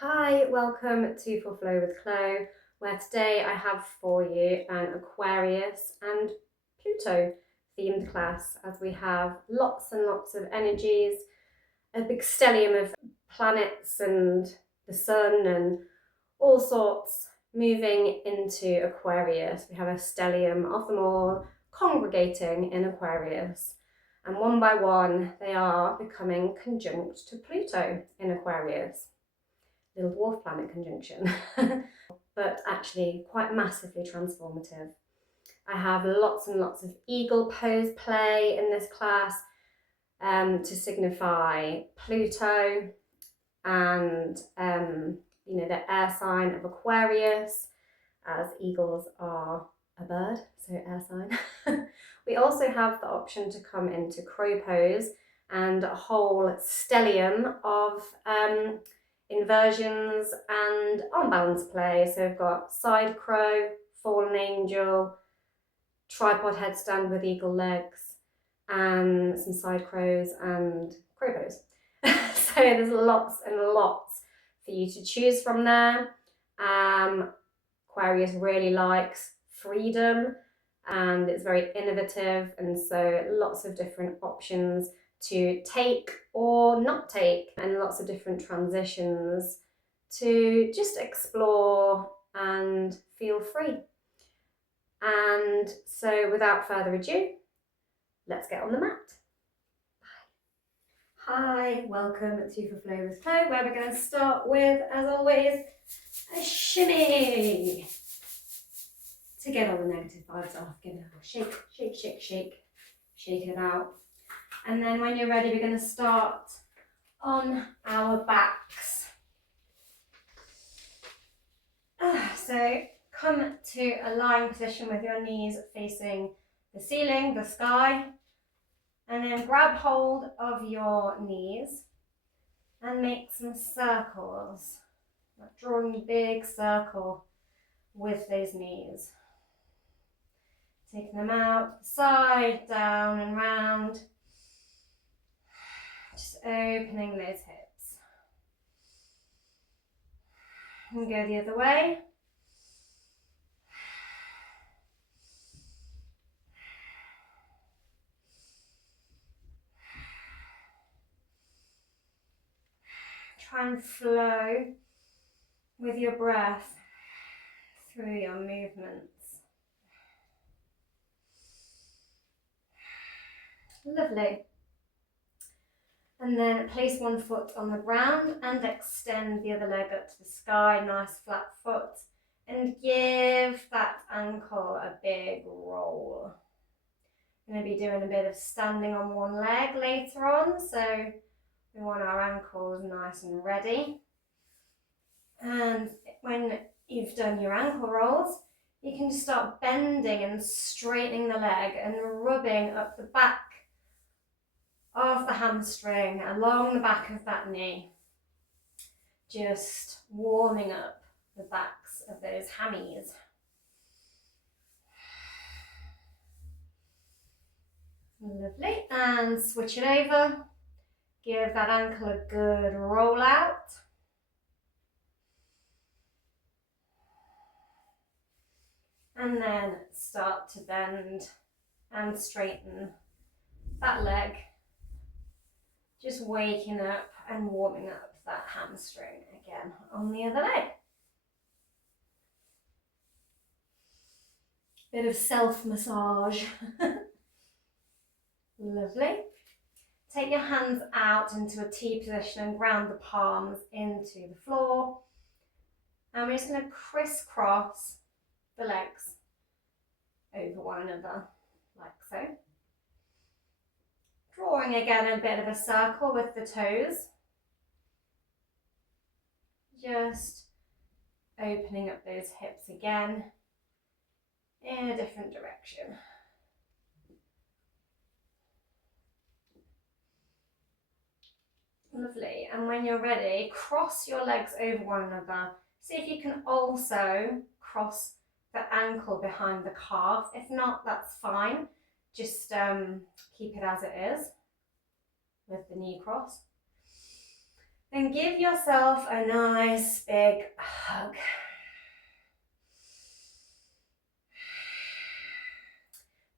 Hi, welcome to For Flow with Chloe, where today I have for you an Aquarius and Pluto themed class, as we have lots and lots of energies, a big stellium of planets and the sun and all sorts moving into Aquarius. We have a stellium of them all congregating in Aquarius, and one by one they are becoming conjunct to Pluto in Aquarius. Little dwarf planet conjunction, but actually quite massively transformative. I have lots and lots of eagle pose play in this class to signify Pluto and the air sign of Aquarius, as eagles are a bird, so air sign. We also have the option to come into crow pose and a whole stellium of inversions and arm balance play. So we've got side crow, fallen angel, tripod headstand with eagle legs, and some side crows and crow pose. So there's lots and lots for you to choose from there. Aquarius really likes freedom and it's very innovative, and so lots of different options to take or not take, and lots of different transitions to just explore and feel free. And so without further ado, let's get on the mat. Hi, welcome to For Flow with Chloe, where we're going to start with, as always, a shimmy to get all the negative vibes off. Give it a little shake, shake, shake, shake, shake it out. And then when you're ready, we're going to start on our backs. So come to a lying position with your knees facing the ceiling, the sky, and then grab hold of your knees and make some circles, like drawing a big circle with those knees. Taking them out, side, down and round. Just opening those hips. And go the other way. Try and flow with your breath through your movements. Lovely. And then place one foot on the ground and extend the other leg up to the sky, nice flat foot, and give that ankle a big roll. We're going to be doing a bit of standing on one leg later on, so we want our ankles nice and ready. And when you've done your ankle rolls, you can start bending and straightening the leg and rubbing up the back of the hamstring along the back of that knee, just warming up the backs of those hammies. Lovely, and switch it over, give that ankle a good roll out. And then start to bend and straighten that leg, just waking up and warming up that hamstring again on the other leg. Bit of self-massage. Lovely. Take your hands out into a T position and ground the palms into the floor. And we're just going to crisscross the legs over one another, like so. Drawing again a bit of a circle with the toes. Just opening up those hips again in a different direction. Lovely, and when you're ready, cross your legs over one another. See if you can also cross the ankle behind the calf. If not, that's fine. Just keep it as it is with the knee cross. And give yourself a nice big hug.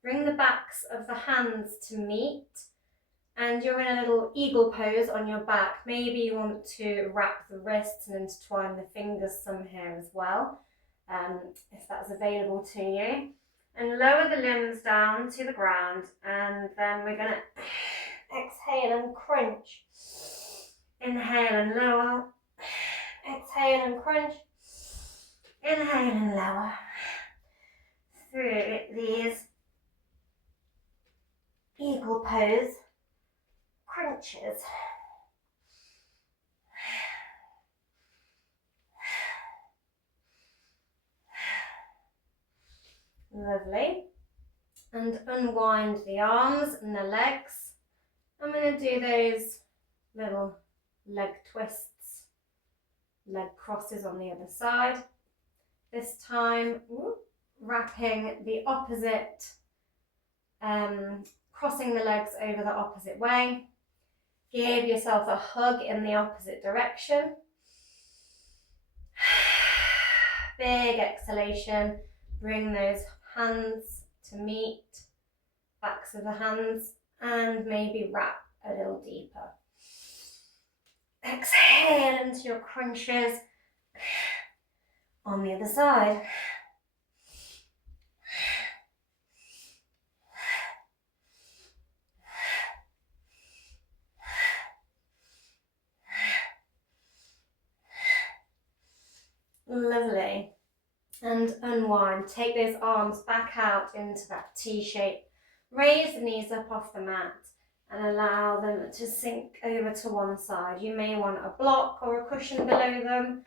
Bring the backs of the hands to meet, and you're in a little eagle pose on your back. Maybe you want to wrap the wrists and intertwine the fingers some here as well, if that's available to you. And lower the limbs down to the ground, and then we're going to exhale and crunch. Inhale and lower. Exhale and crunch. Inhale and lower. Through these eagle pose crunches. Lovely. And unwind the arms and the legs. I'm going to do those little leg twists, leg crosses on the other side. This time, wrapping the opposite, crossing the legs over the opposite way. Give yourself a hug in the opposite direction. Big exhalation. Bring those hands to meet, backs of the hands, and maybe wrap a little deeper. Exhale into your crunches on the other side. Lovely. And unwind. Take those arms back out into that T shape. Raise the knees up off the mat and allow them to sink over to one side. You may want a block or a cushion below them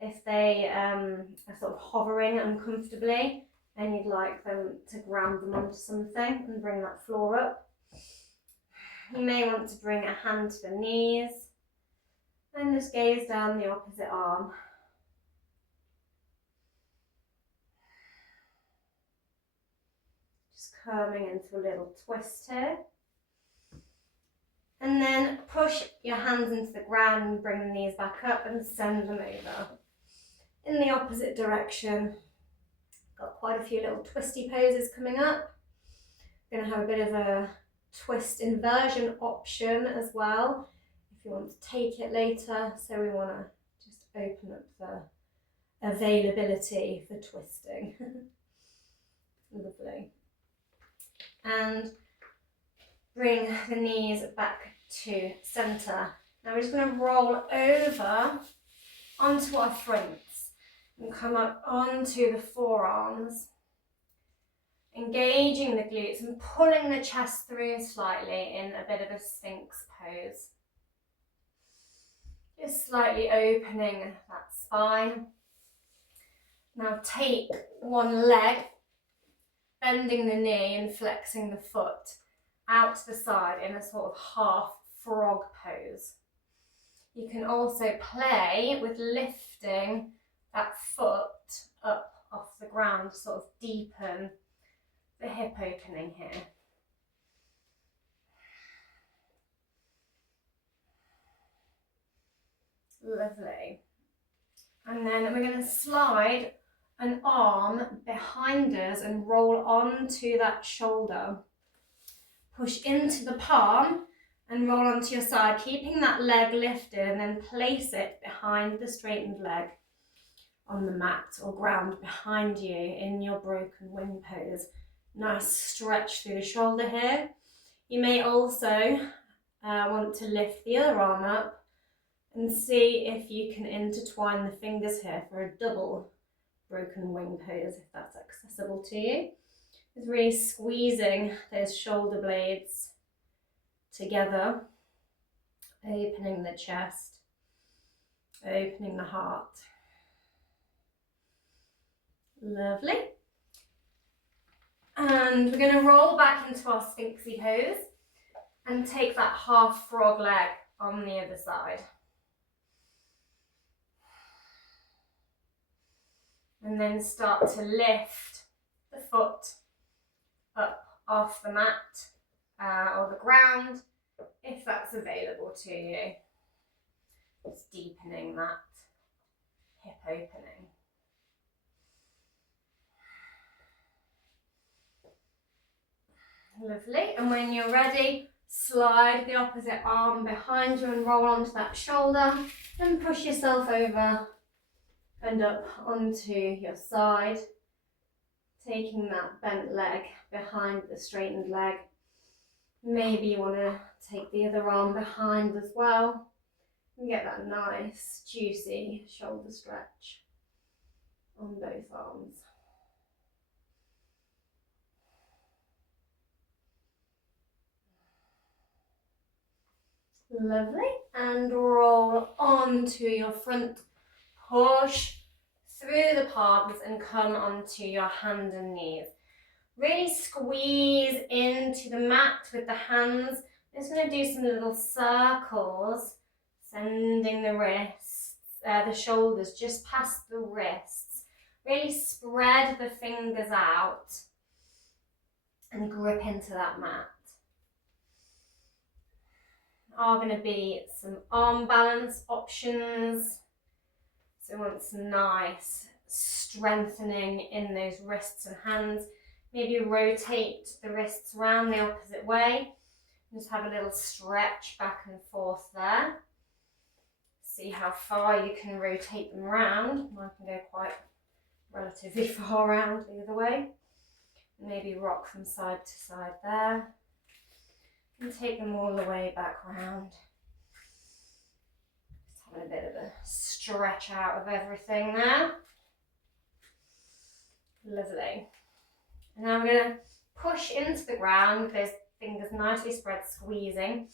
if they are sort of hovering uncomfortably and you'd like them to ground them onto something and bring that floor up. You may want to bring a hand to the knees and just gaze down the opposite arm. Coming into a little twist here. And then push your hands into the ground and bring the knees back up and send them over. In the opposite direction. Got quite a few little twisty poses coming up. Going to have a bit of a twist inversion option as well, if you want to take it later. So we want to just open up the availability for twisting. Lovely. And bring the knees back to centre. Now we're just going to roll over onto our fronts and come up onto the forearms, engaging the glutes and pulling the chest through slightly in a bit of a sphinx pose. Just slightly opening that spine. Now take one leg, bending the knee and flexing the foot out to the side in a sort of half frog pose. You can also play with lifting that foot up off the ground to sort of deepen the hip opening here. Lovely. And then we're going to slide an arm behind us and roll onto that shoulder. Push into the palm and roll onto your side, keeping that leg lifted, and then place it behind the straightened leg on the mat or ground behind you in your broken wing pose. Nice stretch through the shoulder here. You may also want to lift the other arm up and see if you can intertwine the fingers here for a double broken wing pose, if that's accessible to you. It's really squeezing those shoulder blades together, opening the chest, opening the heart. Lovely. And we're going to roll back into our sphinxy pose and take that half frog leg on the other side. And then start to lift the foot up off the mat or the ground, if that's available to you. Just deepening that hip opening. Lovely. And when you're ready, slide the opposite arm behind you and roll onto that shoulder and push yourself over and up onto your side, taking that bent leg behind the straightened leg. Maybe you want to take the other arm behind as well and get that nice juicy shoulder stretch on both arms. Lovely. And roll onto your front, push through the palms and come onto your hands and knees. Really squeeze into the mat with the hands. I'm just going to do some little circles, sending the wrists, the shoulders just past the wrists. Really spread the fingers out and grip into that mat. Are going to be some arm balance options. So we want some nice strengthening in those wrists and hands. Maybe rotate the wrists around the opposite way. Just have a little stretch back and forth there. See how far you can rotate them around. Mine can go quite relatively far around the other way. Maybe rock from side to side there. And take them all the way back round. Just having a bit of a stretch out of everything there. Lovely. And now we're going to push into the ground with those fingers nicely spread, squeezing.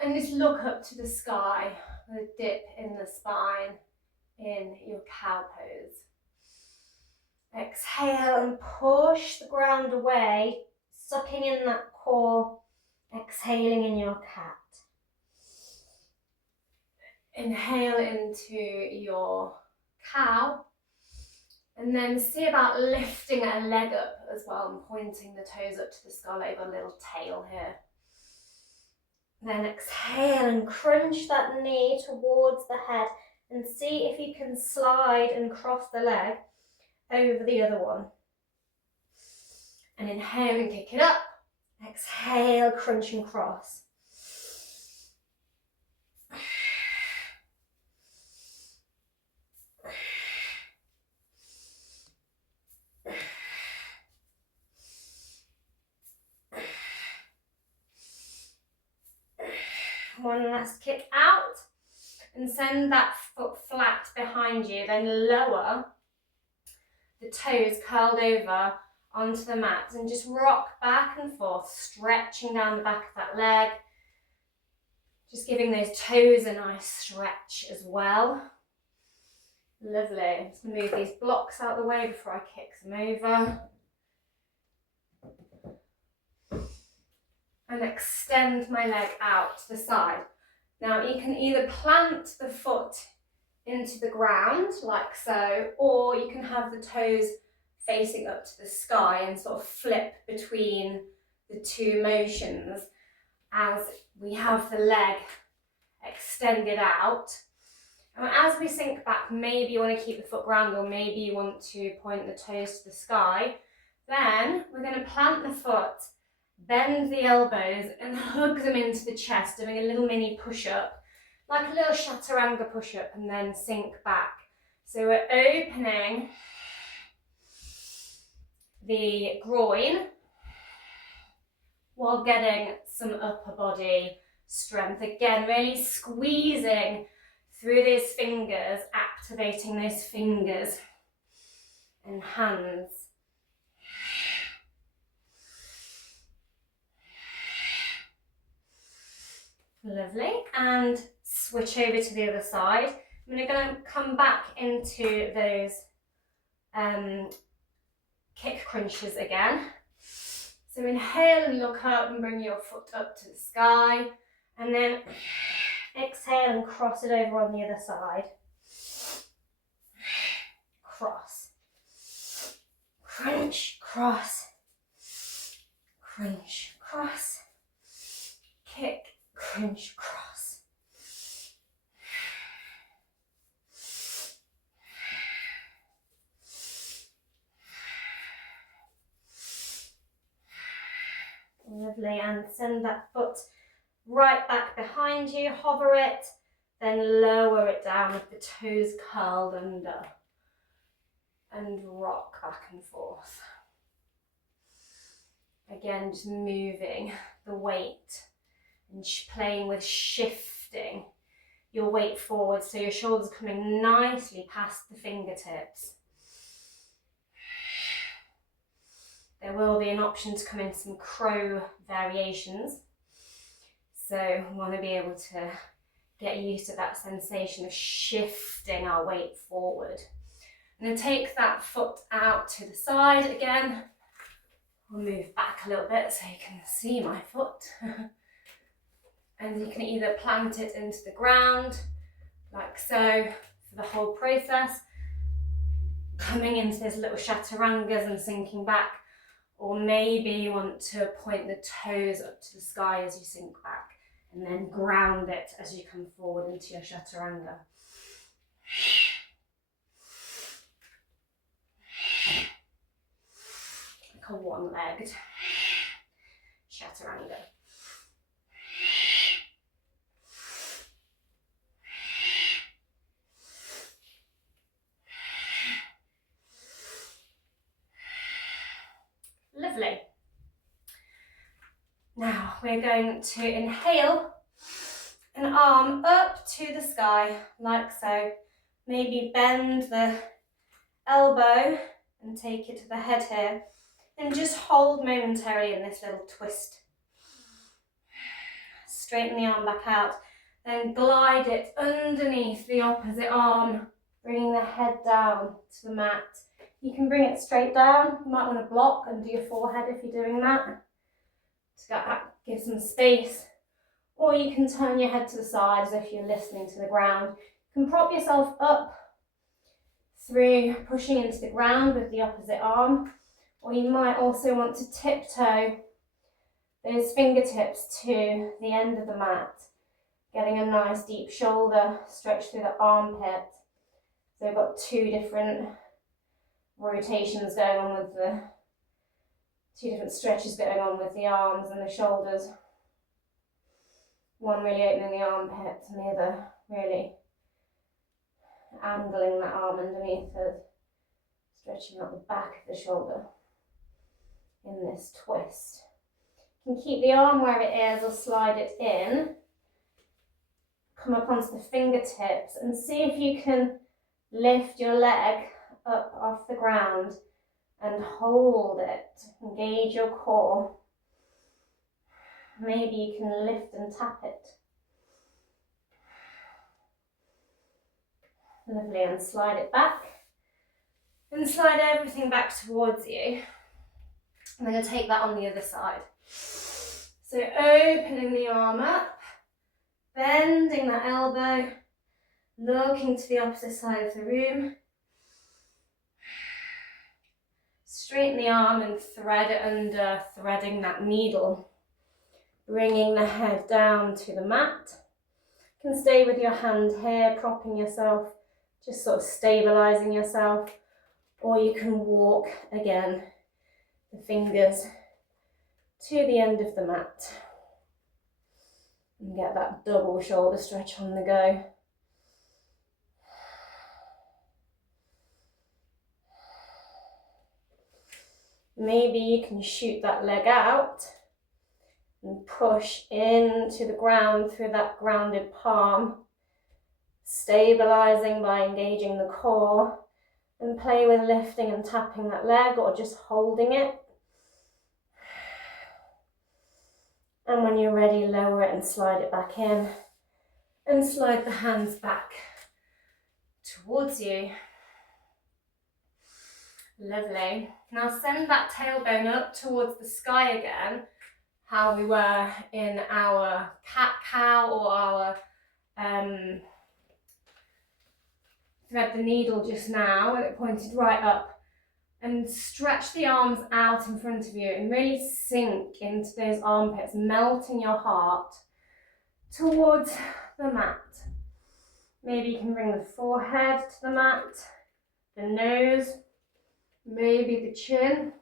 And just look up to the sky with a dip in the spine in your cow pose. Exhale and push the ground away, sucking in that core. Exhaling in your cat. Inhale into your cow. And then see about lifting a leg up as well and pointing the toes up to the sky like a little tail here. Then exhale and crunch that knee towards the head and see if you can slide and cross the leg over the other one. And inhale and kick it up. Exhale, crunch and cross. One last kick out and send that foot flat behind you, then lower the toes curled over onto the mat and just rock back and forth, stretching down the back of that leg, just giving those toes a nice stretch as well. Lovely. Just move these blocks out of the way before I kick them over. And extend my leg out to the side. Now you can either plant the foot into the ground like so, or you can have the toes facing up to the sky and sort of flip between the two motions as we have the leg extended out. And as we sink back, maybe you want to keep the foot grounded or maybe you want to point the toes to the sky. Then we're going to plant the foot, bend the elbows and hug them into the chest, doing a little mini push-up, like a little chaturanga push-up, and then sink back. So we're opening the groin while getting some upper body strength. Again, really squeezing through those fingers, activating those fingers and hands. Lovely. And switch over to the other side. I'm going to come back into those kick crunches again. So inhale and look up and bring your foot up to the sky, and then exhale and cross it over on the other side. Cross, crunch, cross, crunch, cross, kick, crunch, cross. Lovely, and send that foot right back behind you, hover it, then lower it down with the toes curled under, and rock back and forth. Again, just moving the weight and playing with shifting your weight forward so your shoulders coming nicely past the fingertips. There will be an option to come into some crow variations. So we want to be able to get used to that sensation of shifting our weight forward. I'm going to take that foot out to the side again. I'll move back a little bit so you can see my foot. And you can either plant it into the ground, like so, for the whole process, coming into these little chaturangas and sinking back, or maybe you want to point the toes up to the sky as you sink back, and then ground it as you come forward into your chaturanga. Like a one-legged chaturanga. Lovely. Now we're going to inhale an arm up to the sky, like so. Maybe bend the elbow and take it to the head here. And just hold momentarily in this little twist. Straighten the arm back out. Then glide it underneath the opposite arm, bringing the head down to the mat. You can bring it straight down. You might want to block under your forehead if you're doing that, to give some space. Or you can turn your head to the side as if you're listening to the ground. You can prop yourself up through pushing into the ground with the opposite arm. Or you might also want to tiptoe those fingertips to the end of the mat, getting a nice deep shoulder stretch through the armpit. So we've got two different rotations going on with the two different stretches going on with the arms and the shoulders. One really opening the armpit and the other really angling that arm underneath it, stretching out the back of the shoulder in this twist. You can keep the arm where it is or slide it in. Come up onto the fingertips and see if you can lift your leg up off the ground and hold it. Engage your core. Maybe you can lift and tap it. Lovely, and slide it back. And slide everything back towards you. I'm going to take that on the other side. So opening the arm up, bending that elbow, looking to the opposite side of the room. Straighten the arm and thread it under, threading that needle. Bringing the head down to the mat. You can stay with your hand here, propping yourself, just sort of stabilising yourself. Or you can walk again, the fingers to the end of the mat. And get that double shoulder stretch on the go. Maybe you can shoot that leg out and push into the ground through that grounded palm, stabilising by engaging the core, and play with lifting and tapping that leg or just holding it. And when you're ready, lower it and slide it back in, and slide the hands back towards you. Lovely. Now send that tailbone up towards the sky again, how we were in our cat-cow or our thread the needle just now, and it pointed right up. And stretch the arms out in front of you and really sink into those armpits, melting your heart towards the mat. Maybe you can bring the forehead to the mat, the nose, maybe the chin.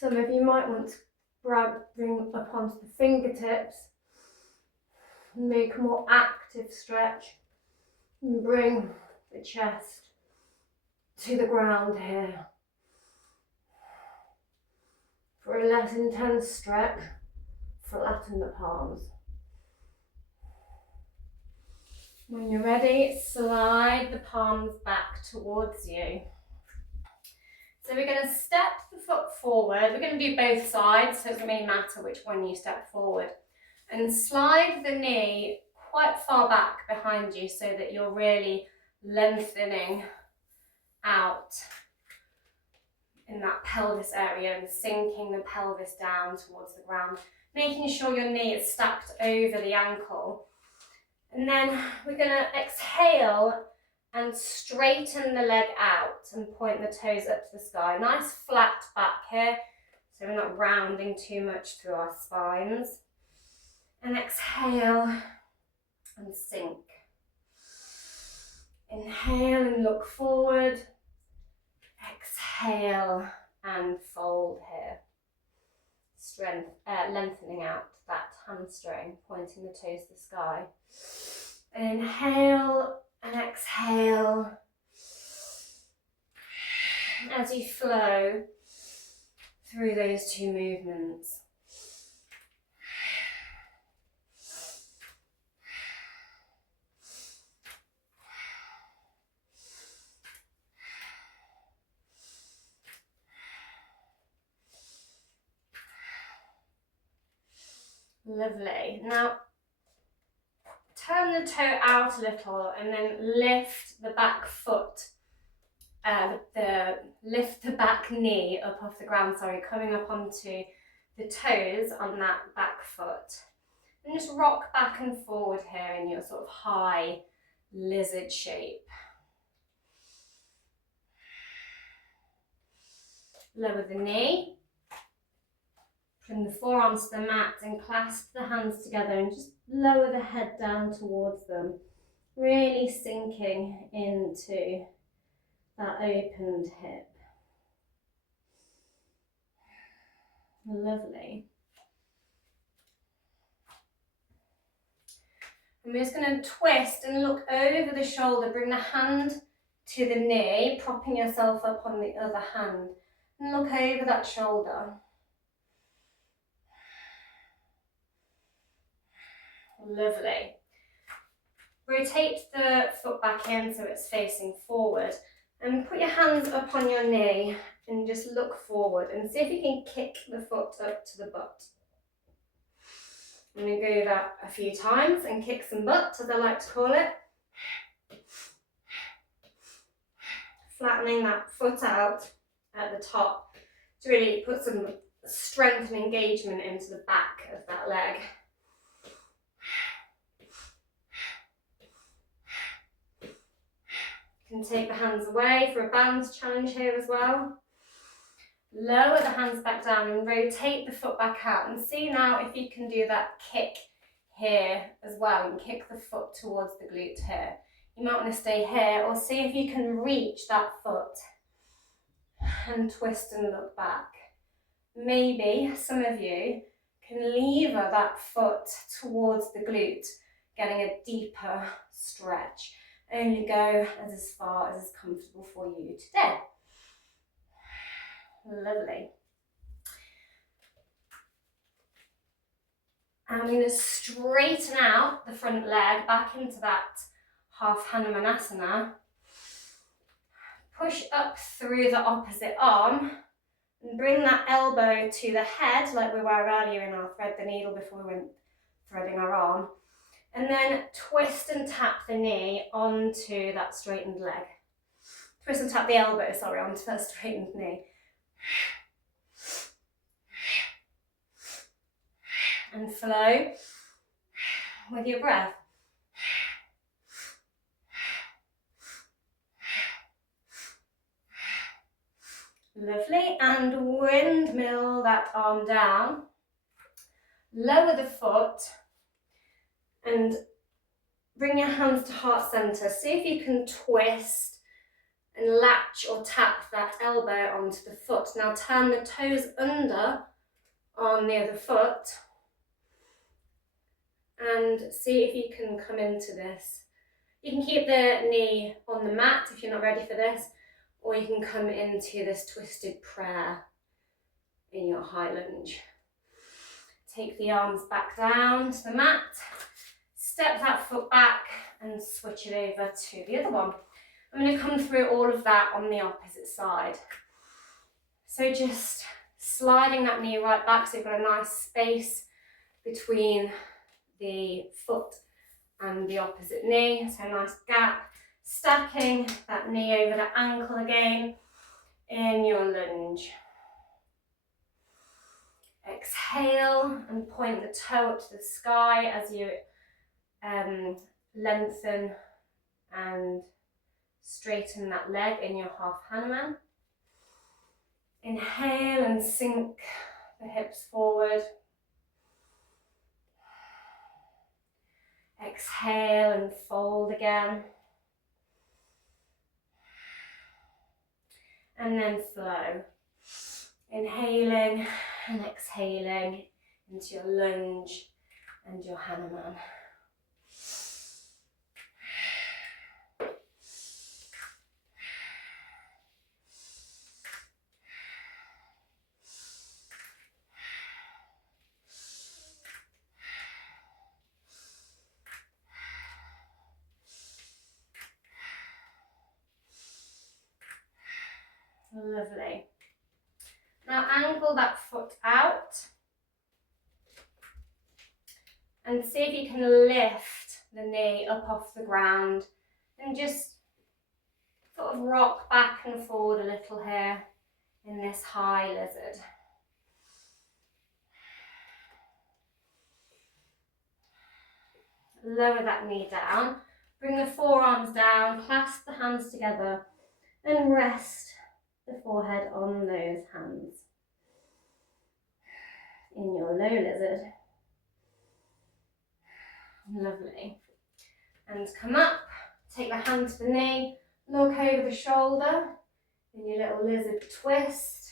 Some of you might want to bring up onto the fingertips. Make a more active stretch. And bring the chest to the ground here. For a less intense stretch, flatten the palms. When you're ready, slide the palms back towards you. So we're going to step the foot forward. We're going to do both sides, so it doesn't really matter which one you step forward. And slide the knee quite far back behind you so that you're really lengthening out in that pelvis area and sinking the pelvis down towards the ground, making sure your knee is stacked over the ankle. And then we're going to exhale and straighten the leg out and point the toes up to the sky. Nice flat back here, so we're not rounding too much through our spines. And exhale and sink. Inhale and look forward. Exhale and fold here. Lengthening out that hamstring, pointing the toes to the sky. Inhale and exhale as you flow through those two movements. Lovely. Now, turn the toe out a little and then lift the back foot, lift the back knee up off the ground, coming up onto the toes on that back foot. And just rock back and forward here in your sort of high lizard shape. Lower the knee. Bring the forearms to the mat and clasp the hands together and just lower the head down towards them. Really sinking into that opened hip. Lovely. And we're just going to twist and look over the shoulder. Bring the hand to the knee, propping yourself up on the other hand. And look over that shoulder. Lovely. Rotate the foot back in so it's facing forward and put your hands up on your knee and just look forward and see if you can kick the foot up to the butt. I'm going to go that a few times and kick some butt, as I like to call it. Flattening that foot out at the top to really put some strength and engagement into the back of that leg. You can take the hands away for a balance challenge here as well. Lower the hands back down and rotate the foot back out, and see now if you can do that kick here as well and kick the foot towards the glute here. You might want to stay here or see if you can reach that foot and twist and look back. Maybe some of you can lever that foot towards the glute, getting a deeper stretch. Only go as far as is comfortable for you today. Lovely. I'm going to straighten out the front leg back into that half Hanumanasana. Push up through the opposite arm and bring that elbow to the head like we were earlier in our thread the needle before we went threading our arm. And then twist and tap the knee onto that straightened leg. Twist and tap the elbow, onto that straightened knee. And flow with your breath. Lovely. And windmill that arm down. Lower the foot. And bring your hands to heart center. See if you can twist and latch or tap that elbow onto the foot. Now turn the toes under on the other foot and see if you can come into this. You can keep the knee on the mat if you're not ready for this, or you can come into this twisted prayer in your high lunge. Take the arms back down to the mat, step that foot back and switch it over to the other one. I'm going to come through all of that on the opposite side. So just sliding that knee right back so you've got a nice space between the foot and the opposite knee, so a nice gap. Stacking that knee over the ankle again in your lunge. Exhale and point the toe up to the sky as you lengthen and straighten that leg in your half Hanuman. Inhale and sink the hips forward. Exhale and fold again. And then flow. Inhaling and exhaling into your lunge and your Hanuman. Lovely. Now angle that foot out and see if you can lift the knee up off the ground and just sort of rock back and forward a little here in this high lizard. Lower that knee down, bring the forearms down, clasp the hands together and rest the forehead on those hands in your low lizard. Lovely. And come up, take the hand to the knee, look over the shoulder in your little lizard twist.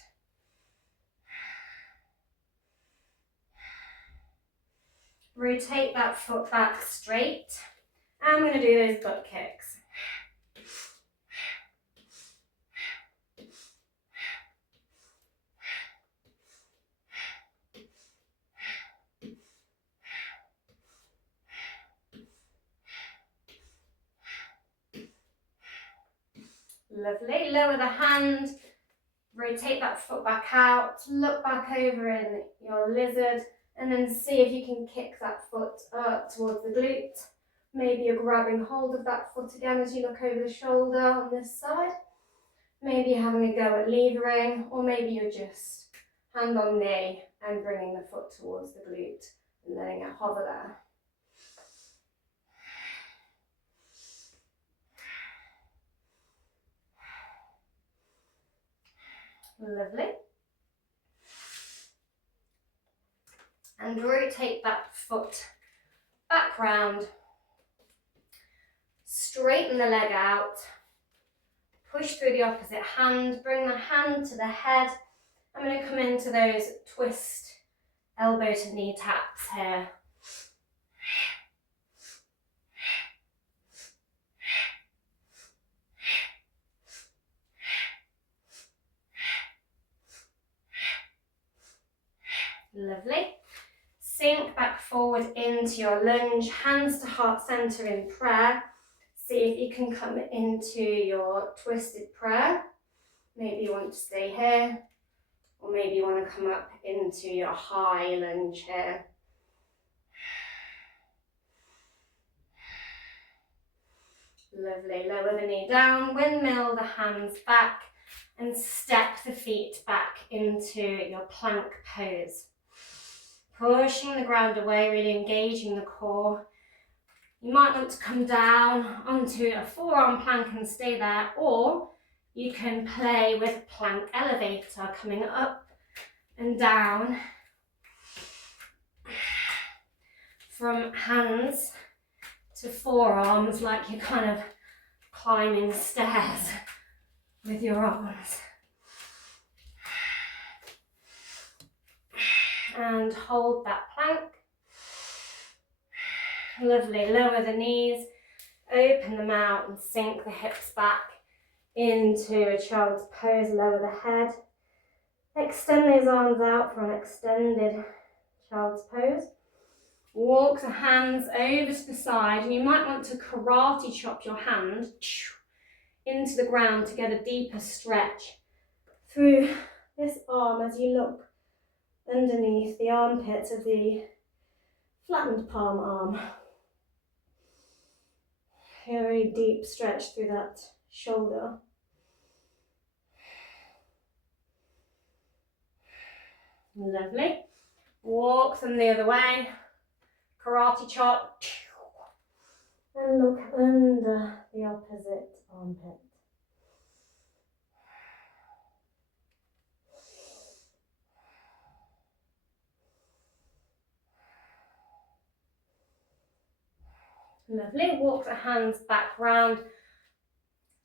Rotate that foot back straight. I'm going to do those butt kicks. Lovely. Lower the hand, rotate that foot back out, look back over in your lizard, and then see if you can kick that foot up towards the glute. Maybe you're grabbing hold of that foot again as you look over the shoulder on this side. Maybe you're having a go at levering, or maybe you're just hand on knee and bringing the foot towards the glute and letting it hover there. Lovely. And rotate that foot back round. Straighten the leg out. Push through the opposite hand. Bring the hand to the head. I'm going to come into those twist elbow to knee taps here. Lovely. Sink back forward into your lunge, hands to heart center in prayer. See if you can come into your twisted prayer. Maybe you want to stay here, or maybe you want to come up into your high lunge here. Lovely. Lower the knee down, windmill the hands back, and step the feet back into your plank pose. Pushing the ground away, really engaging the core. You might want to come down onto a forearm plank and stay there, or you can play with plank elevator, coming up and down from hands to forearms, like you're kind of climbing stairs with your arms. and hold that plank. Lovely, lower the knees, open them out and sink the hips back into a child's pose, lower the head. Extend those arms out for an extended child's pose. Walk the hands over to the side, and you might want to karate chop your hand into the ground to get a deeper stretch through this arm as you look underneath the armpits of the flattened palm arm. A very deep stretch through that shoulder. Lovely. Walk them the other way. Karate chop. And look under the opposite armpit. Lovely. Walk the hands back round.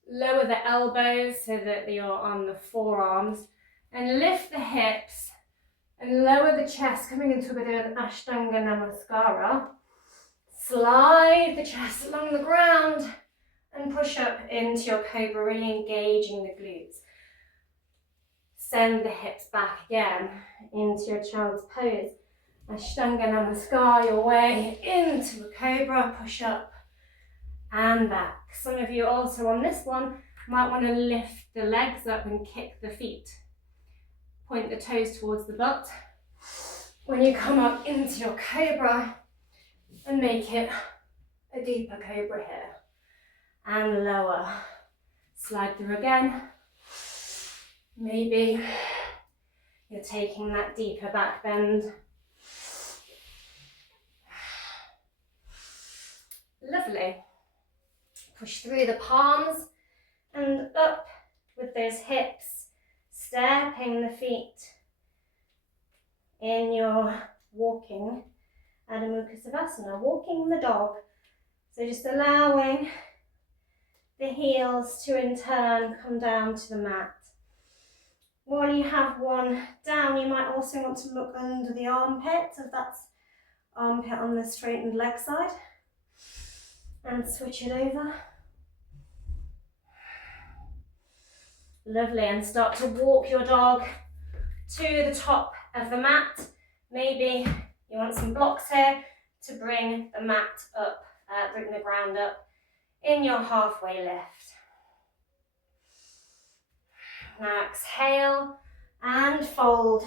Lower the elbows so that you're on the forearms. And lift the hips. And lower the chest, coming into a bit of an Ashtanga Namaskara. Slide the chest along the ground and push up into your cobra, really engaging the glutes. Send the hips back again into your child's pose. Ashtanga Namaskar your way into a cobra, push up and back. Some of you also on this one might want to lift the legs up and kick the feet. Point the toes towards the butt. When you come up into your cobra and make it a deeper cobra here. And lower. Slide through again. Maybe you're taking that deeper back bend. Lovely. Push through the palms and up with those hips, stepping the feet in your walking Adho Mukha Savasana, walking the dog. So just allowing the heels to in turn come down to the mat. While you have one down, you might also want to look under the armpit, if that's armpit on the straightened leg side, and switch it over. Lovely, and start to walk your dog to the top of the mat. Maybe you want some blocks here to bring the mat up, bring the ground up in your halfway lift. Now exhale and fold.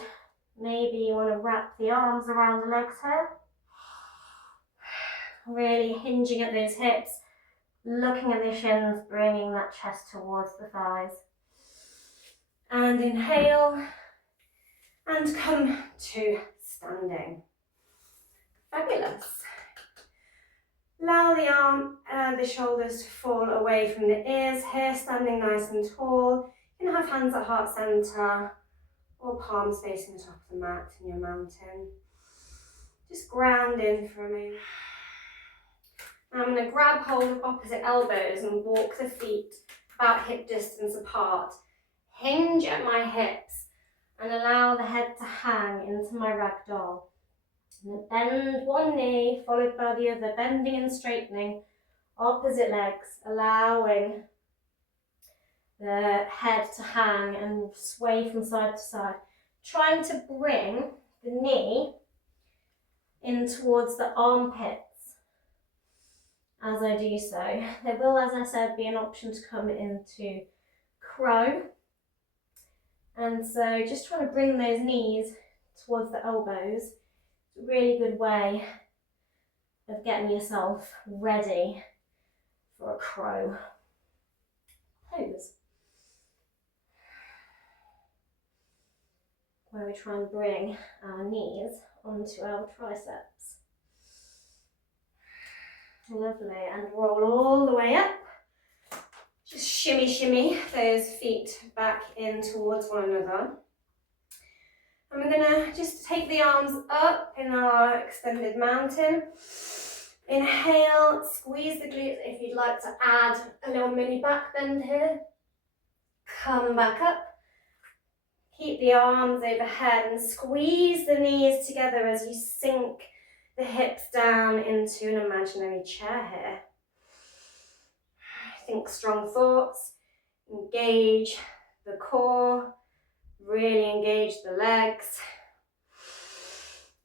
Maybe you want to wrap the arms around the legs here. Really hinging at those hips, looking at the shins, bringing that chest towards the thighs. And inhale and come to standing. Fabulous. Allow the shoulders to fall away from the ears here, standing nice and tall. You can have hands at heart center or palms facing the top of the mat in your mountain. Just ground in for a moment. Now I'm going to grab hold of opposite elbows and walk the feet about hip distance apart. Hinge at my hips and allow the head to hang into my ragdoll. And bend one knee followed by the other, bending and straightening opposite legs, allowing the head to hang and sway from side to side. Trying to bring the knee in towards the armpits as I do so. There will, as I said, be an option to come into crow. And so just trying to bring those knees towards the elbows. It's a really good way of getting yourself ready for a crow pose, where we try and bring our knees onto our triceps. Lovely, and roll all the way up. Just shimmy, shimmy those feet back in towards one another. And we're gonna just take the arms up in our extended mountain. Inhale, squeeze the glutes if you'd like to add a little mini back bend here. Come back up. Keep the arms overhead and squeeze the knees together as you sink the hips down into an imaginary chair here. Think strong thoughts, engage the core, really engage the legs.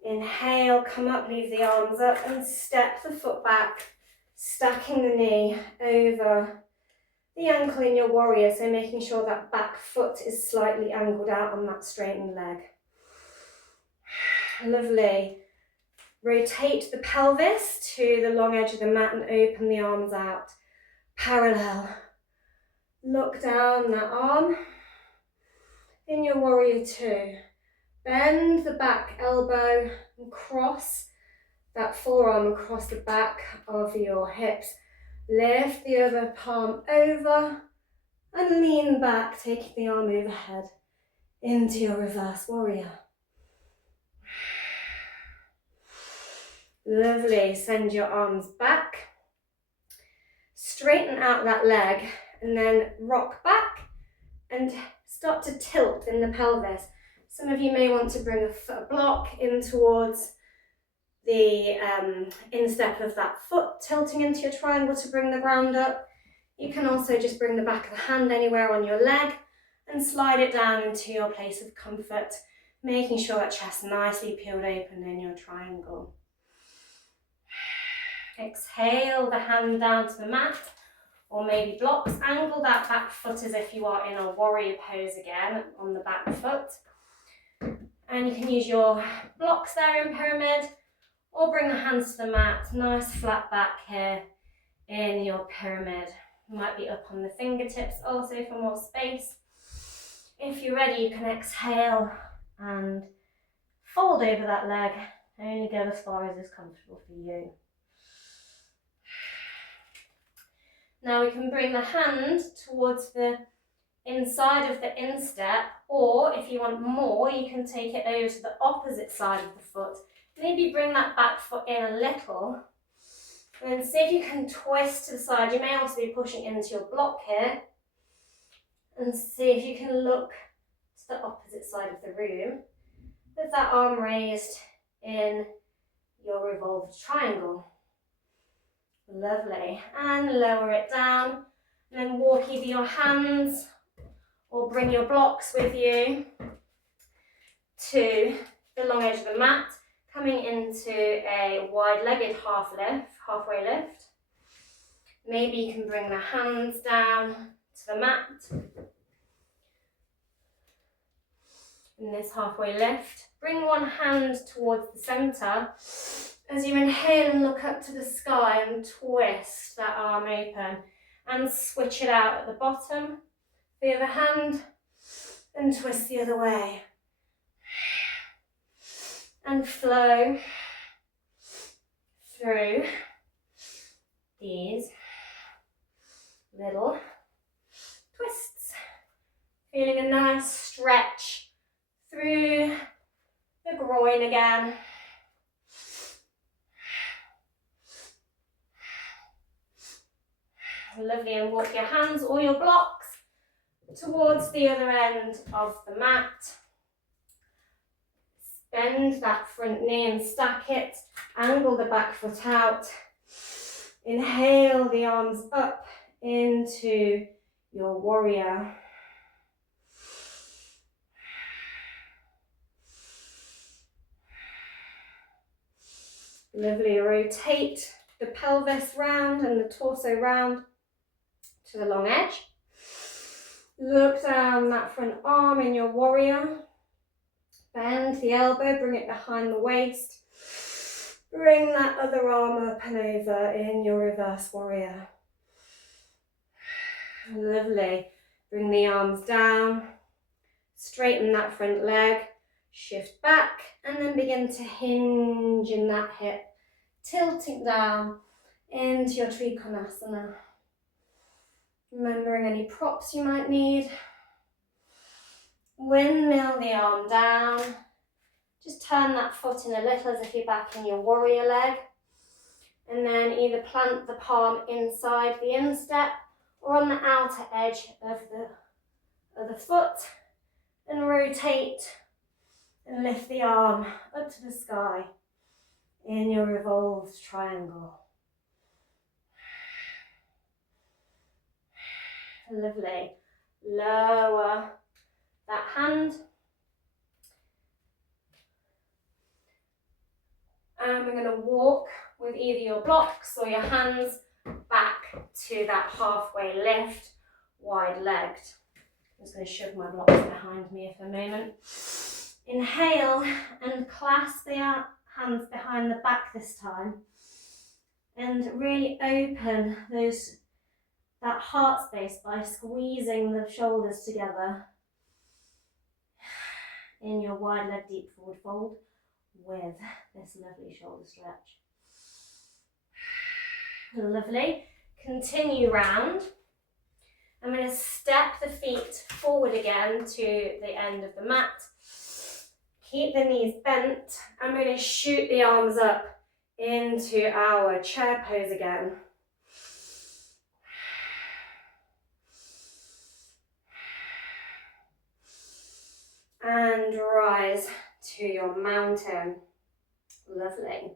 Inhale, come up, leave the arms up and step the foot back, stacking the knee over the ankle in your warrior, so making sure that back foot is slightly angled out on that straightened leg. Lovely. Rotate the pelvis to the long edge of the mat and open the arms out. Parallel. Look down that arm in your warrior two. Bend the back elbow and cross that forearm across the back of your hips. Lift the other palm over and lean back, taking the arm overhead into your reverse warrior. Lovely. Send your arms back. Straighten out that leg and then rock back and start to tilt in the pelvis. Some of you may want to bring a block in towards the instep of that foot, tilting into your triangle to bring the ground up. You can also just bring the back of the hand anywhere on your leg and slide it down into your place of comfort, making sure that chest nicely peeled open in your triangle. Exhale the hand down to the mat, or maybe blocks. Angle that back foot as if you are in a warrior pose again on the back foot. And you can use your blocks there in pyramid, or bring the hands to the mat. Nice flat back here in your pyramid. You might be up on the fingertips also for more space. If you're ready, you can exhale and fold over that leg. Only go as far as is comfortable for you. Now we can bring the hand towards the inside of the instep, or if you want more, you can take it over to the opposite side of the foot. Maybe bring that back foot in a little, and see if you can twist to the side. You may also be pushing into your block here, and see if you can look to the opposite side of the room with that arm raised in your revolved triangle. Lovely. And lower it down, and then walk either your hands or bring your blocks with you to the long edge of the mat, coming into a wide-legged halfway lift. Maybe you can bring the hands down to the mat in this halfway lift. Bring one hand towards the centre as you inhale and look up to the sky and twist that arm open and switch it out at the bottom. The other hand and twist the other way. And flow through these little twists. Feeling a nice stretch through the groin again. Lovely, and walk your hands or your blocks towards the other end of the mat. Bend that front knee and stack it. Angle the back foot out. Inhale the arms up into your warrior. Lovely. Rotate the pelvis round and the torso round to the long edge. Look down that front arm in your warrior. Bend the elbow, bring it behind the waist. Bring that other arm up and over in your reverse warrior. Lovely. Bring the arms down. Straighten that front leg. Shift back and then begin to hinge in that hip. Tilting down into your Trikonasana. Remembering any props you might need. Windmill the arm down. Just turn that foot in a little as if you're back in your warrior leg. And then either plant the palm inside the instep or on the outer edge of the foot. and rotate and lift the arm up to the sky in your revolved triangle. Lovely. Lower that hand. And we're going to walk with either your blocks or your hands back to that halfway lift, wide-legged. I'm just going to shove my blocks behind me for a moment. Inhale and clasp the hands behind the back this time. And really open that heart space by squeezing the shoulders together in your wide leg deep forward fold with this lovely shoulder stretch. Lovely. Continue round. I'm going to step the feet forward again to the end of the mat. Keep the knees bent. I'm going to shoot the arms up into our chair pose again. And rise to your mountain. Lovely.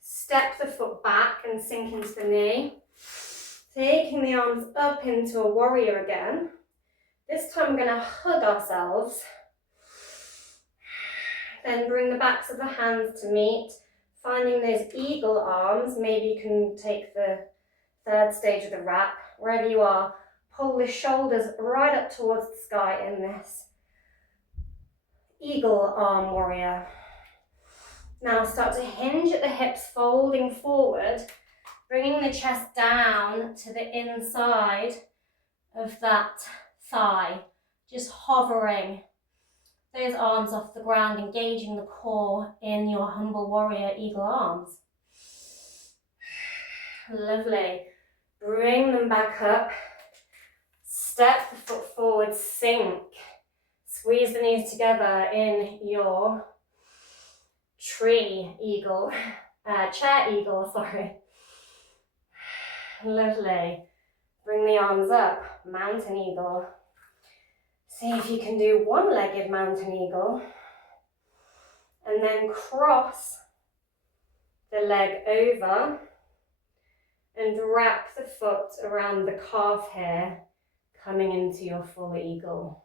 Step the foot back and sink into the knee. Taking the arms up into a warrior again. This time we're going to hug ourselves. Then bring the backs of the hands to meet. Finding those eagle arms. Maybe you can take the third stage of the wrap. Wherever you are, pull the shoulders right up towards the sky in this eagle arm warrior. Now start to hinge at the hips, folding forward, bringing the chest down to the inside of that thigh, just hovering those arms off the ground, engaging the core in your humble warrior eagle arms. Lovely. Bring them back up. Step the foot forward, sink. Squeeze the knees together in your chair eagle, sorry. Lovely. Bring the arms up, mountain eagle. See if you can do one-legged mountain eagle. And then cross the leg over and wrap the foot around the calf here, coming into your full eagle.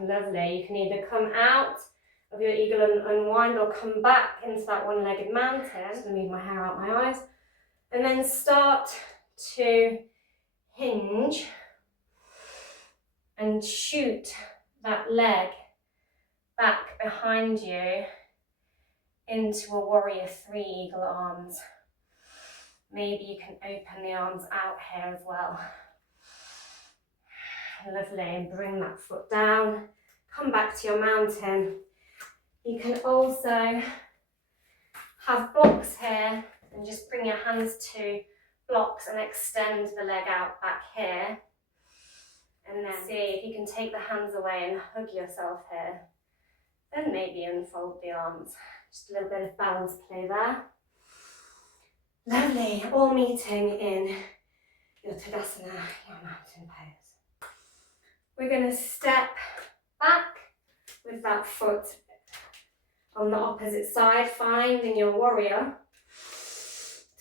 Lovely. You can either come out of your eagle and unwind or come back into that one-legged mountain. Just going to move my hair out my eyes. And then start to hinge and shoot that leg back behind you into a warrior 3 eagle arms. Maybe you can open the arms out here as well. Lovely. And bring that foot down. Come back to your mountain. You can also have blocks here and just bring your hands to blocks and extend the leg out back here. And then see if you can take the hands away and hug yourself here. Then maybe unfold the arms. Just a little bit of balance play there. Lovely. All meeting in your Tadasana, your mountain pose. We're going to step back with that foot on the opposite side, finding your warrior.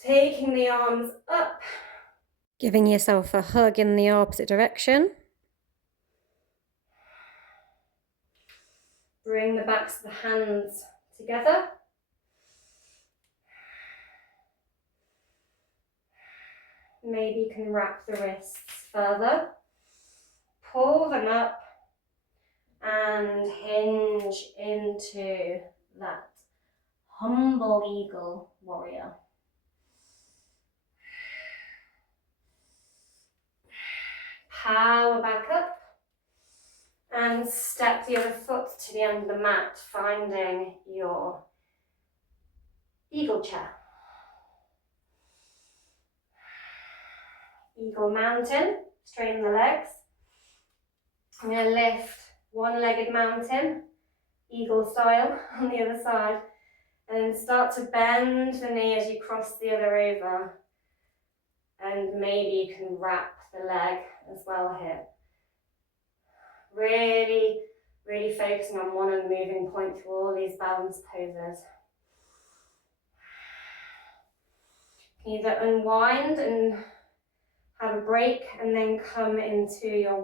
Taking the arms up. Giving yourself a hug in the opposite direction. Bring the backs of the hands together. Maybe you can wrap the wrists further. Pull them up and hinge into that humble eagle warrior. Power back up and step the other foot to the end of the mat, finding your eagle chair. Eagle mountain, straighten the legs. I'm going to lift one-legged mountain, eagle style on the other side, and start to bend the knee as you cross the other over. And maybe you can wrap the leg as well here. Really, really focusing on one unmoving point through all these balance poses. You can either unwind and have a break and then come into your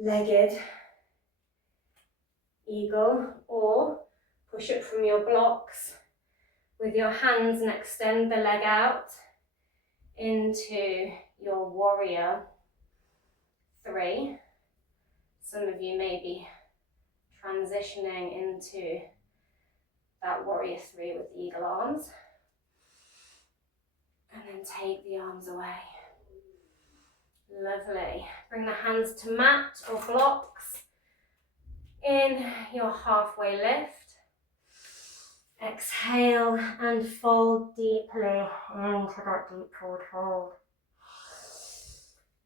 one-legged eagle, or push up from your blocks with your hands and extend the leg out into your warrior 3. Some of you may be transitioning into that warrior 3 with the eagle arms. And then take the arms away. Lovely. Bring the hands to mat or blocks in your halfway lift. Exhale and fold deeply into that deep forward fold.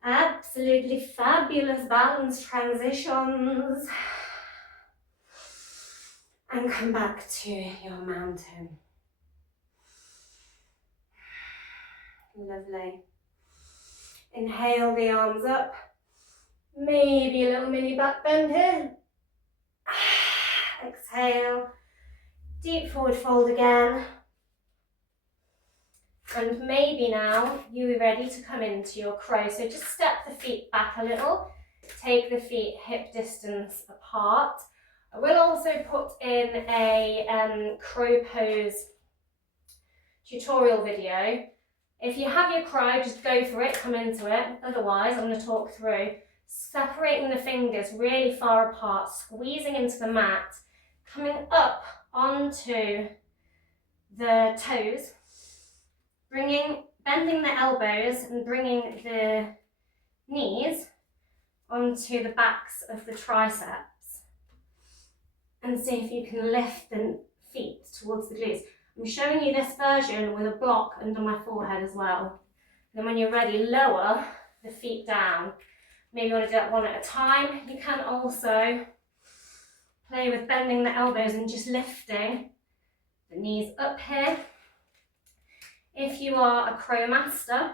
Absolutely fabulous balance transitions. And come back to your mountain. Lovely. Inhale the arms up. Maybe a little mini back bend here. Exhale. Deep forward fold again. And maybe now you're ready to come into your crow. So just step the feet back a little. Take the feet hip distance apart. I will also put in a crow pose tutorial video. If you have your crow, just go for it, come into it. Otherwise, I'm going to talk through separating the fingers really far apart, squeezing into the mat, coming up onto the toes, bending the elbows and bringing the knees onto the backs of the triceps. And see if you can lift the feet towards the glutes. I'm showing you this version with a block under my forehead as well. Then when you're ready, lower the feet down. Maybe you want to do that one at a time. You can also play with bending the elbows and just lifting the knees up here. If you are a crow master,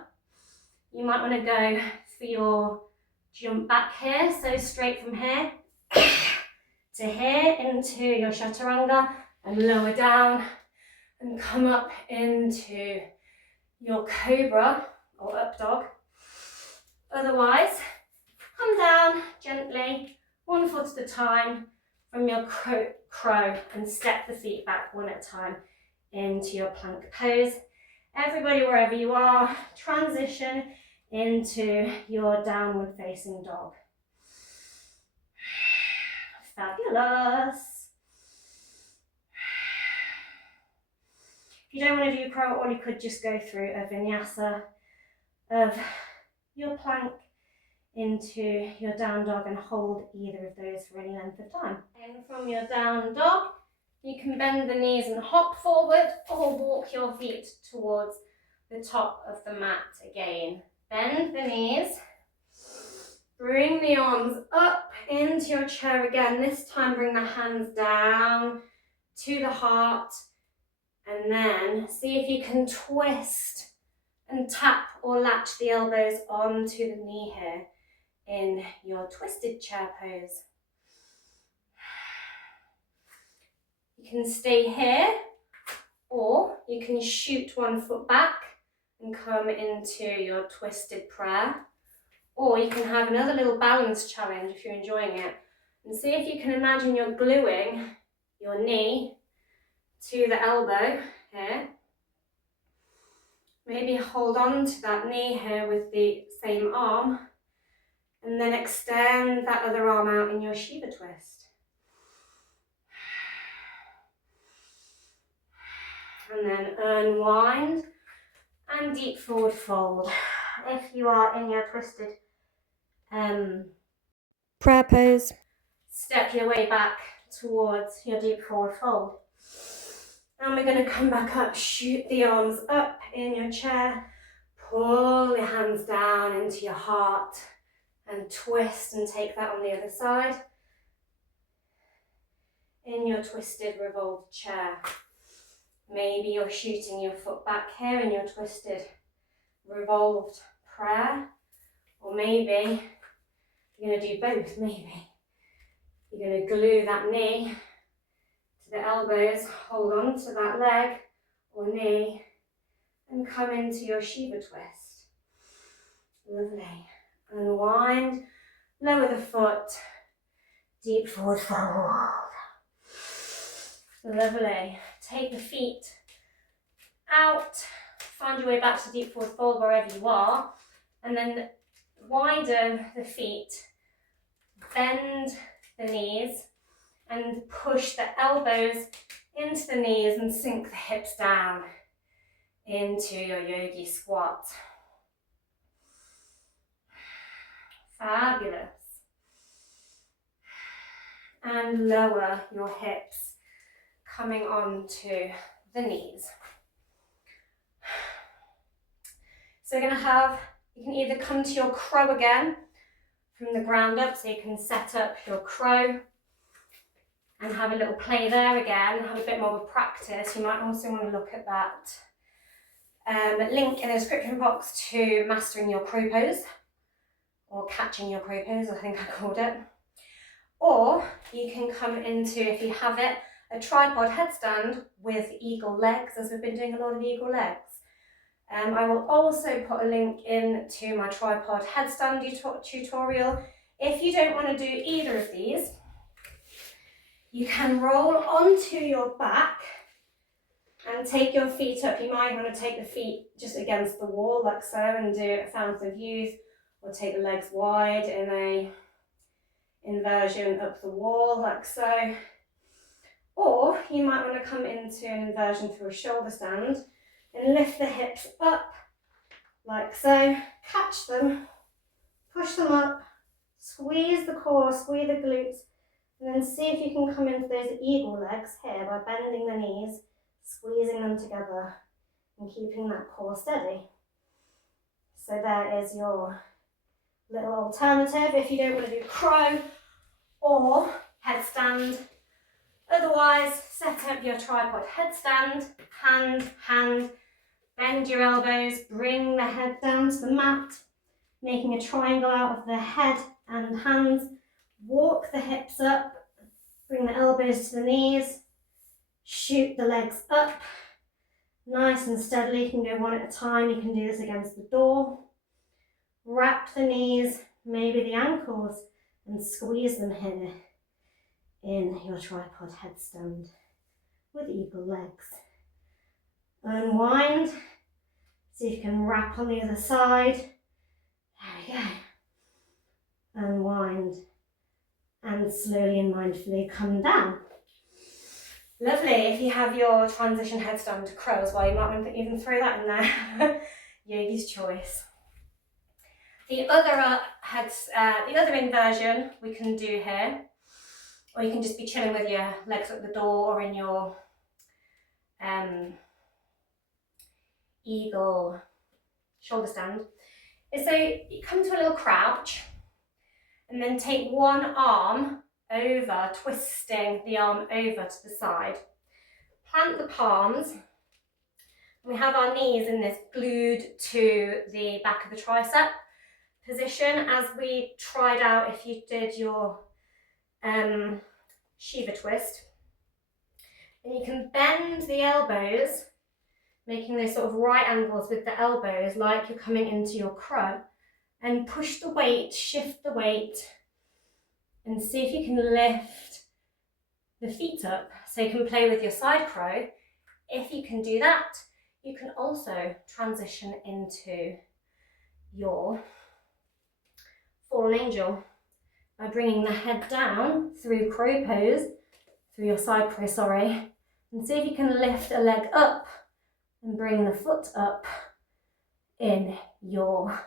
you might want to go for your jump back here. So straight from here to here into your chaturanga and lower down. And come up into your cobra or up dog. Otherwise, come down gently, 1 foot at a time from your crow and step the feet back one at a time into your plank pose. Everybody, wherever you are, transition into your downward facing dog. Fabulous. If you don't want to do crow, or you could just go through a vinyasa of your plank into your down dog and hold either of those for any length of time. And from your down dog, you can bend the knees and hop forward or walk your feet towards the top of the mat again. Bend the knees, bring the arms up into your chair again. This time bring the hands down to the heart. And then see if you can twist and tap or latch the elbows onto the knee here in your twisted chair pose. You can stay here, or you can shoot 1 foot back and come into your twisted prayer. Or you can have another little balance challenge if you're enjoying it. And see if you can imagine you're gluing your knee to the elbow here. Maybe hold on to that knee here with the same arm and then extend that other arm out in your Shiva twist. And then unwind and deep forward fold. If you are in your twisted prayer pose, step your way back towards your deep forward fold. And we're going to come back up, shoot the arms up in your chair, pull your hands down into your heart and twist and take that on the other side in your twisted revolved chair. Maybe you're shooting your foot back here in your twisted revolved prayer, or maybe you're going to do both, maybe. You're going to glue that knee to the elbows, hold on to that leg or knee, and come into your Shiva twist. Lovely. Unwind, lower the foot, deep forward fold. Lovely. Take the feet out, find your way back to deep forward fold wherever you are, and then widen the feet, bend the knees, and push the elbows into the knees and sink the hips down into your yogi squat. Fabulous. And lower your hips, coming onto the knees. So you're going to have, you can either come to your crow again from the ground up, so you can set up your crow and have a little play there again, have a bit more of a practice. You might also want to look at that link in the description box to mastering your crow pose, or catching your crow pose, I think I called it. Or you can come into, if you have it, a tripod headstand with eagle legs, as we've been doing a lot of eagle legs. I will also put a link into my tripod headstand tutorial. If you don't want to do either of these, you can roll onto your back and take your feet up. You might want to take the feet just against the wall like so and do a fountain of youth, or take the legs wide in a inversion up the wall like so. Or you might want to come into an inversion through a shoulder stand and lift the hips up like so, catch them, push them up, squeeze the core, squeeze the glutes, and then see if you can come into those eagle legs here by bending the knees, squeezing them together and keeping that core steady. So there is your little alternative if you don't want to do crow or headstand. Otherwise, set up your tripod headstand, hand, bend your elbows, bring the head down to the mat, making a triangle out of the head and hands. Walk the hips up, bring the elbows to the knees, shoot the legs up, nice and steadily. You can go one at a time. You can do this against the door. Wrap the knees, maybe the ankles, and squeeze them here in your tripod headstand with eagle legs. Unwind, see if you can wrap on the other side. There we go. Unwind and slowly and mindfully come down. Lovely. If you have your transition headstand to crow as well, you might want to even throw that in there. Yogi's choice. The other inversion we can do here, or you can just be chilling with your legs at the door or in your eagle shoulder stand, is so you come to a little crouch and then take one arm over, twisting the arm over to the side. Plant the palms. We have our knees in this glued to the back of the tricep position, as we tried out if you did your Shiva twist. And you can bend the elbows, making those sort of right angles with the elbows like you're coming into your crow, and push the weight, shift the weight, and see if you can lift the feet up so you can play with your side crow. If you can do that, you can also transition into your fallen angel by bringing the head down through crow pose, through your side crow, sorry, and see if you can lift a leg up and bring the foot up in your,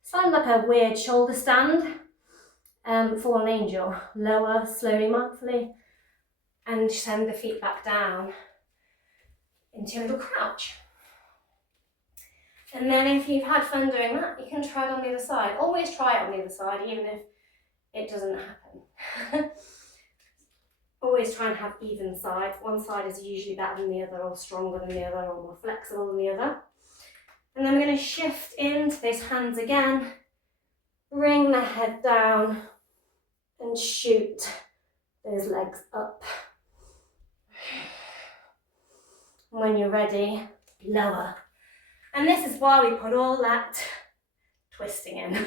it's kind of like a weird shoulder stand, fallen angel. Lower, slowly, mindfully, and send the feet back down into a little crouch. And then if you've had fun doing that, you can try it on the other side. Always try it on the other side, even if it doesn't happen. Always try and have even sides. One side is usually better than the other, or stronger than the other, or more flexible than the other. And then we're going to shift into those hands again. Bring the head down and shoot those legs up. When you're ready, lower. And this is why we put all that twisting in.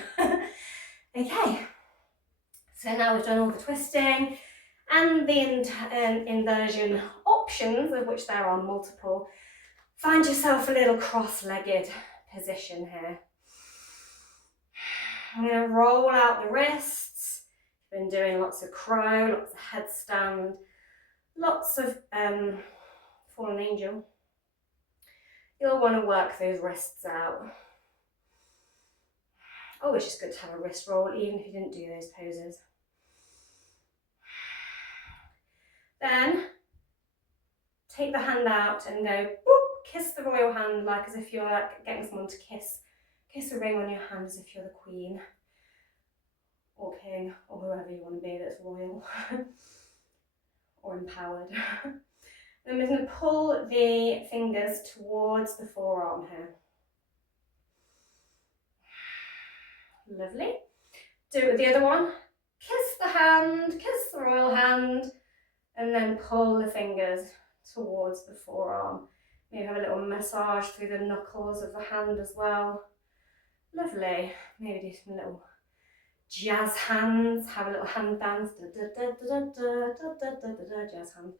Okay, so now we've done all the twisting and the inversion options, of which there are multiple. Find yourself a little cross-legged position here. I'm going to roll out the wrists. Been doing lots of crow, lots of headstand, lots of fallen angel. You'll want to work those wrists out. Oh, it's just good to have a wrist roll, even if you didn't do those poses. Then take the hand out and go, boop, kiss the royal hand, like as if you're like getting someone to kiss a ring on your hand as if you're the queen or king or whoever you want to be that's royal or empowered. And I'm going to pull the fingers towards the forearm here. Lovely. Do it with the other one. Kiss the hand, kiss the royal hand, and then pull the fingers towards the forearm. Maybe have a little massage through the knuckles of the hand as well. Lovely. Maybe do some little jazz hands. Have a little hand dance. Jazz hands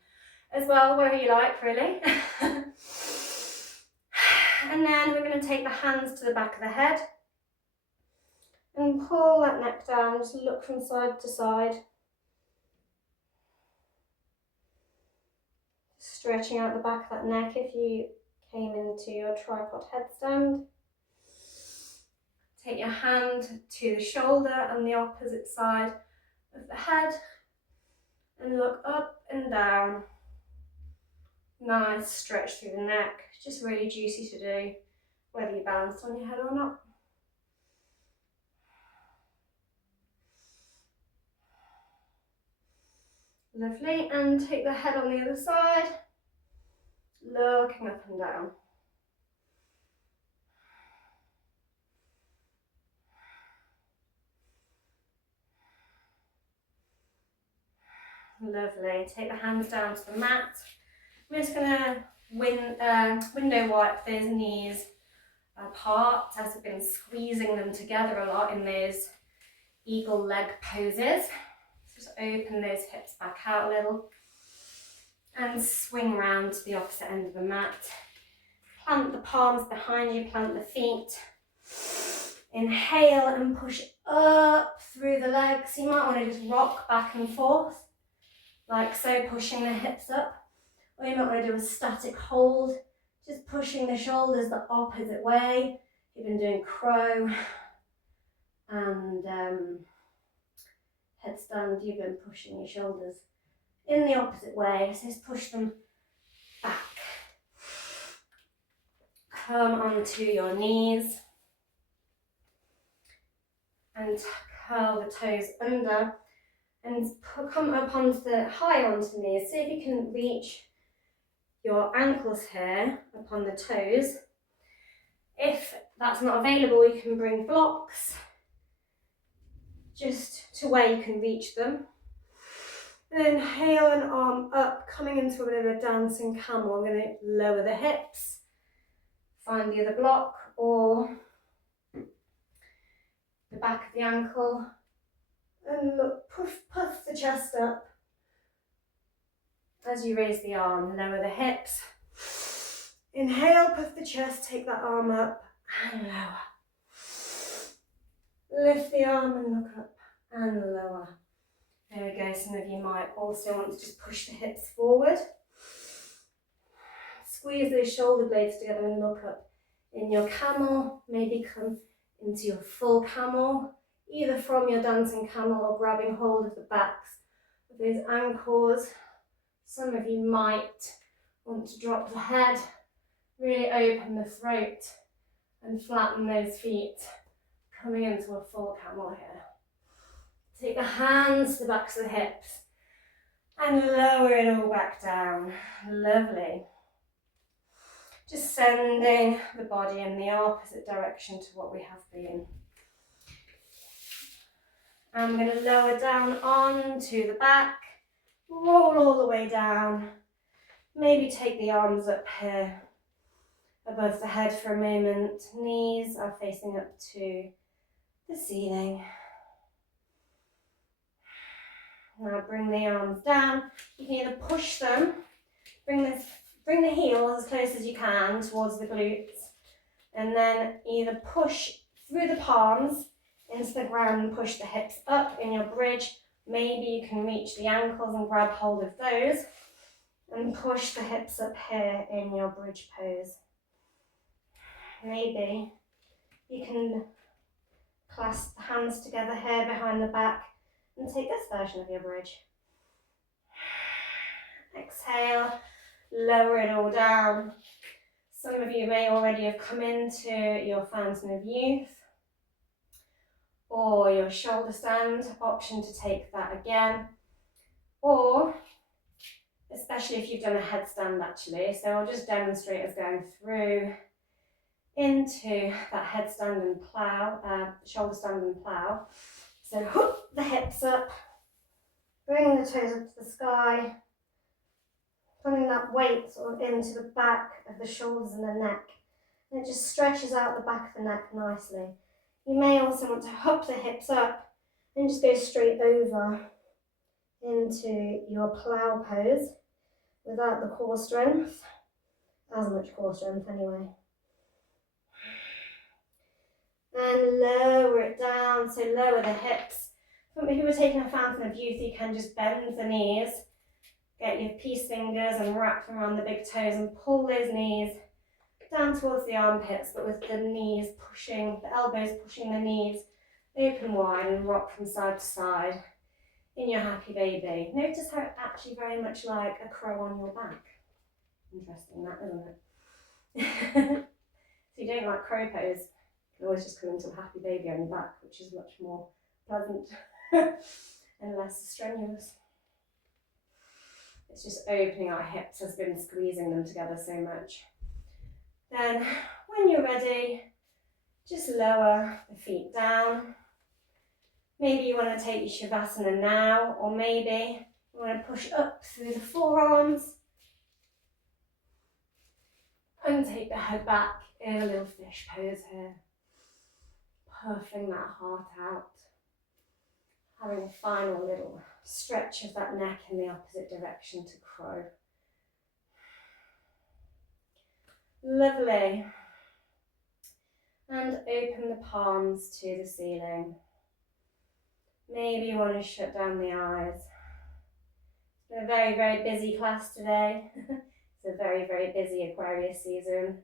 as well, whatever you like, really. And then we're going to take the hands to the back of the head and pull that neck down. Just look from side to side. Stretching out the back of that neck if you came into your tripod headstand. Take your hand to the shoulder and the opposite side of the head and look up and down. Nice stretch through the neck. Just really juicy to do, whether you balance on your head or not. Lovely, and take the head on the other side, looking up and down. Lovely, take the hands down to the mat. I'm just going to window wipe those knees apart, as I've been squeezing them together a lot in those eagle leg poses. Just open those hips back out a little and swing round to the opposite end of the mat. Plant the palms behind you, plant the feet. Inhale and push up through the legs. You might want to just rock back and forth, like so, pushing the hips up. Or you might want to do a static hold, just pushing the shoulders the opposite way. You've been doing crow and headstand, you've been pushing your shoulders in the opposite way. So just push them back. Come onto your knees and curl the toes under and come up high onto the knees. See if you can reach your ankles here upon the toes. If that's not available, you can bring blocks just to where you can reach them. And inhale an arm up, coming into a bit of a dancing camel. I'm going to lower the hips, find the other block or the back of the ankle, and look, puff the chest up. As you raise the arm, lower the hips. Inhale, puff the chest, take that arm up and lower. Lift the arm and look up and lower. There we go. Some of you might also want to just push the hips forward. Squeeze those shoulder blades together and look up in your camel. Maybe come into your full camel, either from your dancing camel or grabbing hold of the backs of those ankles. Some of you might want to drop the head, really open the throat and flatten those feet, coming into a full camel here. Take the hands to the backs of the hips and lower it all back down. Lovely. Just sending the body in the opposite direction to what we have been. I'm going to lower down onto the back, roll all the way down. Maybe take the arms up here above the head for a moment. Knees are facing up to the ceiling. Now bring the arms down. You can either push them, bring the heels as close as you can towards the glutes, and then either push through the palms into the ground and push the hips up in your bridge. Maybe you can reach the ankles and grab hold of those and push the hips up here in your bridge pose. Maybe you can clasp the hands together here behind the back and take this version of your bridge. Exhale, lower it all down. Some of you may already have come into your fountain of youth or your shoulder stand, option to take that again, or especially if you've done a headstand actually. So I'll just demonstrate us going through into that headstand and plow, shoulder stand and plow. So hook the hips up, bring the toes up to the sky, putting that weight sort of into the back of the shoulders and the neck. And it just stretches out the back of the neck nicely. You may also want to hop the hips up and just go straight over into your plow pose without the core strength, as much core strength anyway. And lower it down, so lower the hips. If you were taking a fountain of youth, you can just bend the knees, get your peace fingers and wrap them around the big toes and pull those knees down towards the armpits, but with the knees pushing, the elbows pushing the knees open wide and rock from side to side in your happy baby. Notice how it's actually very much like a crow on your back. Interesting that, isn't it? So you don't like crow pose, you can always just come into a happy baby on your back, which is much more pleasant and less strenuous. It's just opening our hips has been squeezing them together so much. Then, when you're ready, just lower the feet down. Maybe you want to take your Shavasana now, or maybe you want to push up through the forearms and take the head back in a little fish pose here. Puffing that heart out. Having a final little stretch of that neck in the opposite direction to crow. Lovely. And open the palms to the ceiling. Maybe you want to shut down the eyes. It's been a very, very busy class today. It's a very, very busy Aquarius season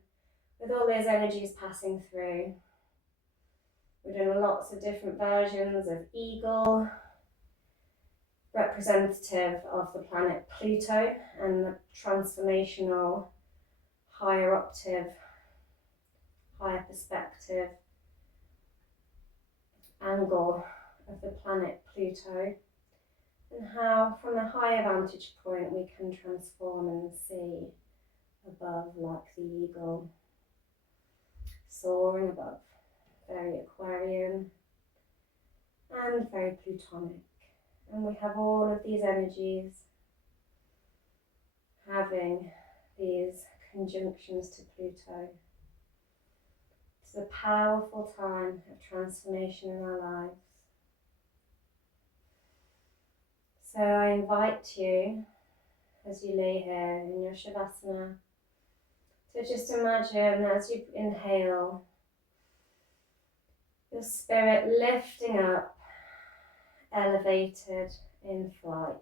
with all those energies passing through. We're doing lots of different versions of eagle, representative of the planet Pluto and the transformational higher octave, higher perspective angle of the planet Pluto, and how from a higher vantage point we can transform and see above like the eagle, soaring above, very Aquarian and very Plutonic. And we have all of these energies having these conjunctions to Pluto. It's a powerful time of transformation in our lives. So I invite you, as you lay here in your Shavasana, to just imagine as you inhale, your spirit lifting up, elevated in flight.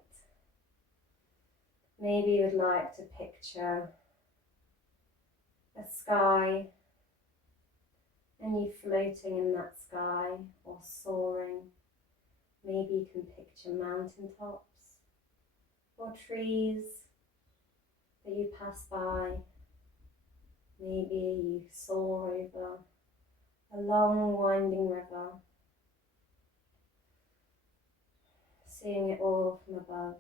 Maybe you would like to picture a sky and you floating in that sky or soaring. Maybe you can picture mountaintops or trees that you pass by. Maybe you soar over a long winding river, seeing it all from above,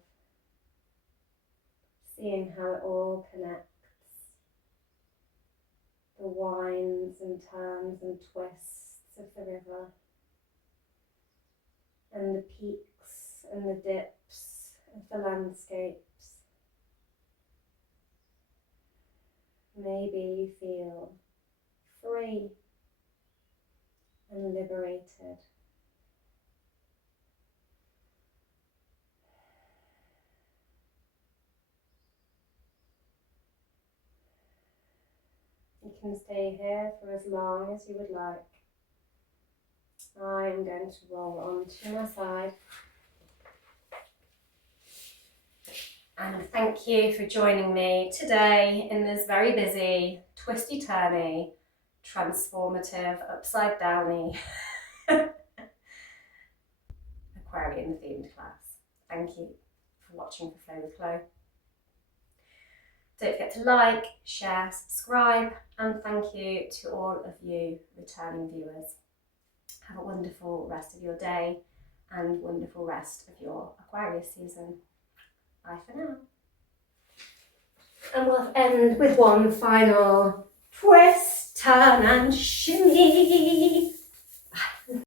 seeing how it all connects. the winds and turns and twists of the river, and the peaks and the dips of the landscapes. Maybe you feel free and liberated. You can stay here for as long as you would like. I am going to roll onto my side. And thank you for joining me today in this very busy, twisty-turny, transformative, upside-downy Aquarian themed class. Thank you for watching For Flow with Chloe. Don't forget to like, share, subscribe, and thank you to all of you returning viewers. Have a wonderful rest of your day and wonderful rest of your Aquarius season. Bye for now. And we'll end with one final twist, turn and